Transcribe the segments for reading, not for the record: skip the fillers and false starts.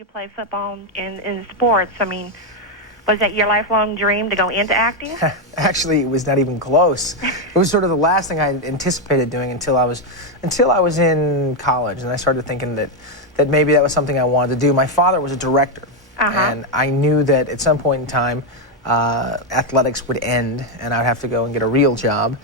you play football in sports. I mean, was that your lifelong dream to go into acting? Actually, it was not even close. It was sort of the last thing I anticipated doing until I was in college, and I started thinking that maybe that was something I wanted to do. My father was a director, and I knew that at some point in time, athletics would end, and I'd have to go and get a real job.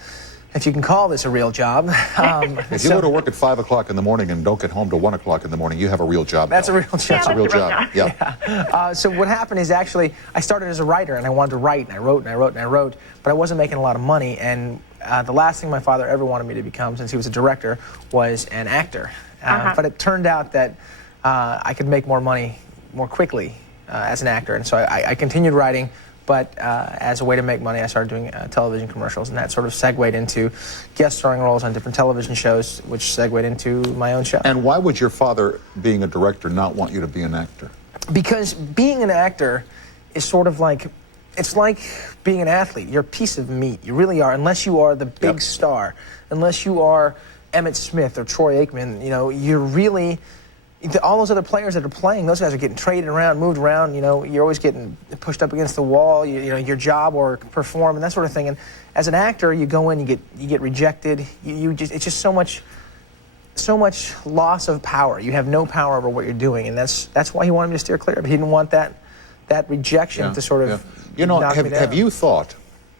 If you can call this a real job. If you go to work at 5 o'clock in the morning and don't get home till 1 o'clock in the morning, you have a real job. That's a real job. Yeah, That's a real job. Yeah. So what happened is actually I started as a writer, and I wanted to write, and I wrote, and I wrote, and I wrote, but I wasn't making a lot of money, and the last thing my father ever wanted me to become, since he was a director, was an actor. But it turned out that I could make more money more quickly as an actor, and so I continued writing. But as a way to make money, I started doing television commercials, and that sort of segued into guest starring roles on different television shows, which segued into my own show. And why would your father, being a director, not want you to be an actor? Because being an actor is sort of like, it's like being an athlete. You're a piece of meat. You really are, unless you are the big star, unless you are Emmett Smith or Troy Aikman. You know, you're really... all those other players that are playing, those guys are getting traded around, moved around. You know, you're always getting pushed up against the wall. You know, your job or perform and that sort of thing. And as an actor, you go in, you get rejected. It's just so much loss of power. You have no power over what you're doing, and that's why he wanted me to steer clear. But he didn't want that rejection to sort of knock me down. Have you thought?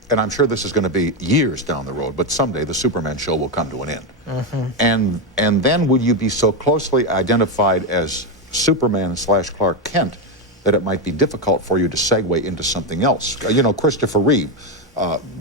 And I'm sure this is going to be years down the road, but someday the Superman show will come to an end. And then would you be so closely identified as Superman / Clark Kent that it might be difficult for you to segue into something else? You know, Christopher Reeve,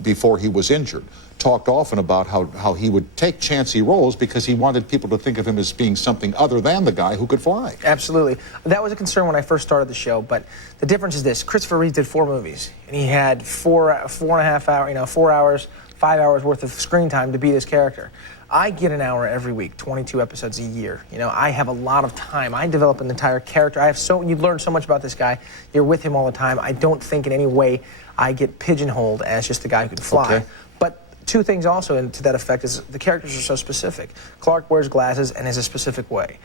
before he was injured, talked often about how he would take chancy roles because he wanted people to think of him as being something other than the guy who could fly. Absolutely. That was a concern when I first started the show, but the difference is this. Christopher Reeve did 4 movies, and he had 4.5 hours, 4 hours, 5 hours worth of screen time to be this character. I get an hour every week, 22 episodes a year. You know, I have a lot of time. I develop an entire character. You learn so much about this guy. You're with him all the time. I don't think in any way I get pigeonholed as just the guy who can fly. Okay. But 2 things also to that effect is the characters are so specific. Clark wears glasses and is a specific way.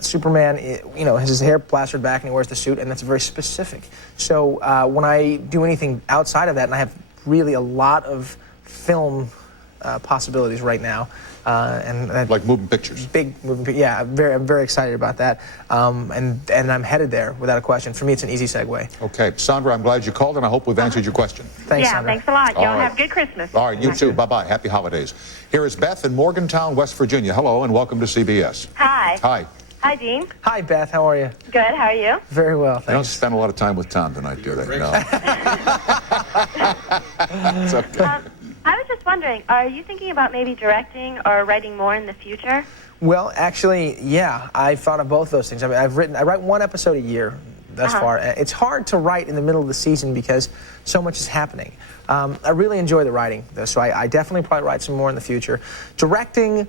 Superman, has his hair plastered back and he wears the suit, and that's very specific. So when I do anything outside of that, and I have really a lot of film possibilities right now. Like moving pictures. Big moving, yeah. I'm very excited about that, and I'm headed there without a question. For me, it's an easy segue. Okay, Sandra, I'm glad you called, and I hope we've answered your question. Thanks, yeah, Sandra. thanks a lot. Y'all right. have a good Christmas. All right, you too. Bye-bye. Happy holidays. Here is Beth in Morgantown, West Virginia. Hello, and welcome to CBS. Hi. Hi. Hi, Dean. Hi, Beth. How are you? Good. How are you? Very well, You don't thanks. spend a lot of time with Tom tonight, do they? No. It's okay. I was just wondering, are you thinking about maybe directing or writing more in the future? Well, actually, yeah. I've thought of both those things. I mean, I write 1 episode a year thus far. It's hard to write in the middle of the season because so much is happening. I really enjoy the writing, though, so I definitely probably write some more in the future. Directing,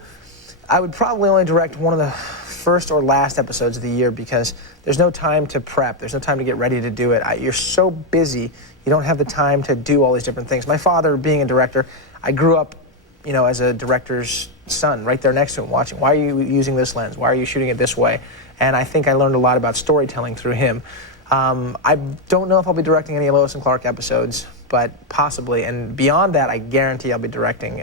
I would probably only direct one of the first or last episodes of the year because there's no time to prep. There's no time to get ready to do it. You're so busy, you don't have the time to do all these different things. My father, being a director, I grew up, as a director's son, right there next to him, watching. Why are you using this lens? Why are you shooting it this way? And I think I learned a lot about storytelling through him. I don't know if I'll be directing any Lois and Clark episodes, but possibly. And beyond that, I guarantee I'll be directing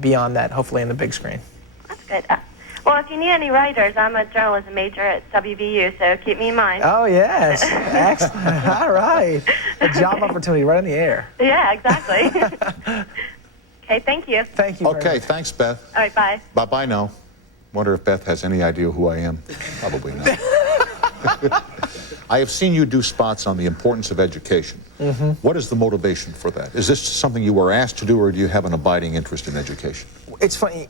beyond that, hopefully in the big screen. That's good. Well, if you need any writers, I'm a journalism major at WVU, so keep me in mind. Oh, yes. Excellent. All right. A job opportunity right in the air. Yeah, exactly. Okay, thank you. Thank you very Okay, much. thanks, Beth. All right, bye. Bye-bye now. Wonder if Beth has any idea who I am. Probably not. I have seen you do spots on the importance of education. What is the motivation for that? Is this something you were asked to do, or do you have an abiding interest in education? It's funny,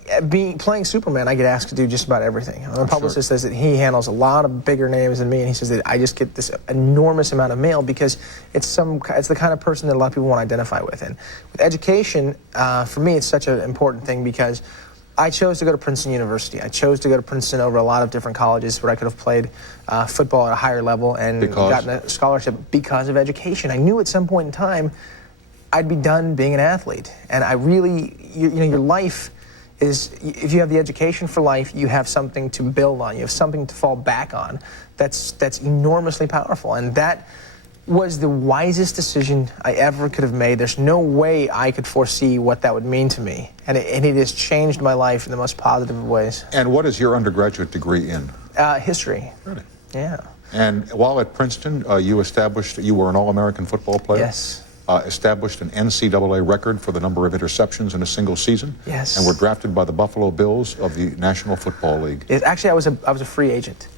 playing Superman, I get asked to do just about everything. The publicist says that he handles a lot of bigger names than me, and he says that I just get this enormous amount of mail because it's the kind of person that a lot of people want to identify with. And with education, for me, it's such an important thing because I chose to go to Princeton University. I chose to go to Princeton over a lot of different colleges where I could have played football at a higher level and gotten a scholarship because of education. I knew at some point in time I'd be done being an athlete. And I really, your life is if you have the education for life, you have something to build on. You have something to fall back on. That's enormously powerful, and that was the wisest decision I ever could have made. There's no way I could foresee what that would mean to me, and it has changed my life in the most positive of ways. And what is your undergraduate degree in? History. Really? Yeah. And while at Princeton, you were an All-American football player? Yes. Established an NCAA record for the number of interceptions in a single season. Yes. And were drafted by the Buffalo Bills of the National Football League. Actually, I was a free agent.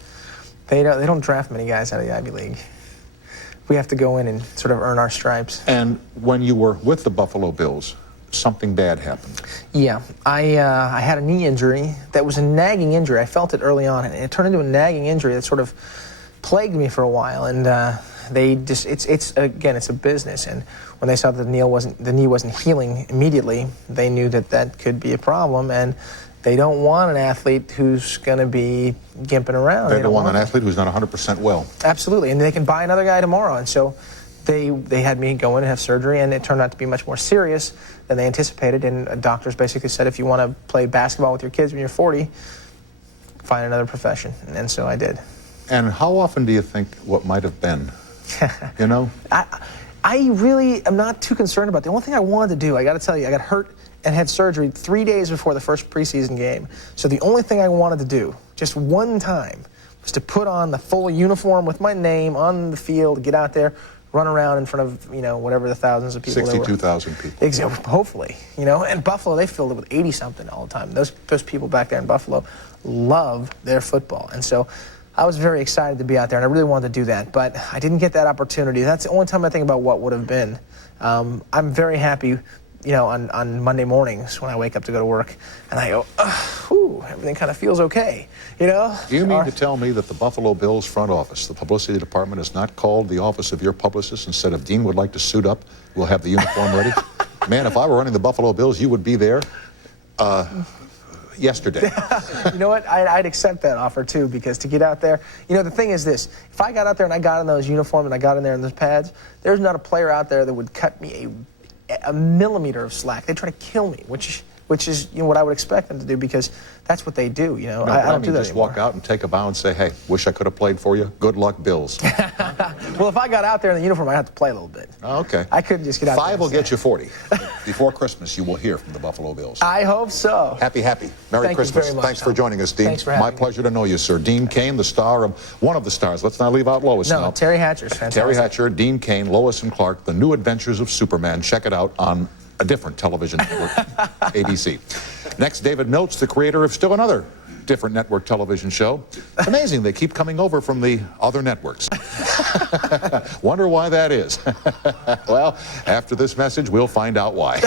They don't draft many guys out of the Ivy League. We have to go in and sort of earn our stripes. And when you were with the Buffalo Bills, something bad happened. Yeah, I had a knee injury that was a nagging injury. I felt it early on, and it turned into a nagging injury that sort of plagued me for a while. And it's a business, and when they saw that the knee wasn't healing immediately, they knew that could be a problem, and they don't want an athlete who's going to be gimping around. They don't want an athlete who's not 100% well. Absolutely, and they can buy another guy tomorrow, and so they had me go in and have surgery, and it turned out to be much more serious than they anticipated, and doctors basically said, if you want to play basketball with your kids when you're 40, find another profession, and so I did. And how often do you think what might have been, you know? I really am not too concerned about it. The only thing I wanted to do, I got to tell you, I got hurt and had surgery 3 days before the first preseason game. So the only thing I wanted to do, just one time, was to put on the full uniform with my name on the field, get out there, run around in front of, whatever the thousands of people 62,000 people. Exactly, hopefully. And Buffalo, they filled it with 80-something all the time. Those people back there in Buffalo love their football. And so I was very excited to be out there, and I really wanted to do that. But I didn't get that opportunity. That's the only time I think about what would have been. I'm very happy, on Monday mornings when I wake up to go to work, and I go, whew, everything kind of feels okay, Do you mean to tell me that the Buffalo Bills front office, the publicity department, has not called the office of your publicist and said, if Dean would like to suit up, we'll have the uniform ready? Man, if I were running the Buffalo Bills, you would be there yesterday. You know what? I'd accept that offer, too, because to get out there, the thing is this. If I got out there and I got in those uniforms and I got in there in those pads, there's not a player out there that would cut me a millimeter of slack. They try to kill me, which is what I would expect them to do, because that's what they do. No, I don't do that just anymore. walk out and take a bow and say, hey, wish I could have played for you. Good luck, Bills. Well, if I got out there in the uniform, I'd have to play a little bit. Oh, okay. I couldn't just get out there. 5 will get you 40. Before Christmas, you will hear from the Buffalo Bills. I hope so. Happy. Merry Thank Christmas. you very much, Thanks Tom. for joining us, Dean. Thanks for having me. My pleasure to know you, sir. Dean Cain, the star of one of the stars. Let's not leave out Lois now. No, Terry Hatcher's fantastic. Terry Hatcher, Dean Cain, Lois and Clark, The New Adventures of Superman. Check it out on a different television network, ABC. Next, David Notes, the creator of still another different network television show. It's amazing they keep coming over from the other networks. Wonder why that is. Well, after this message, we'll find out why.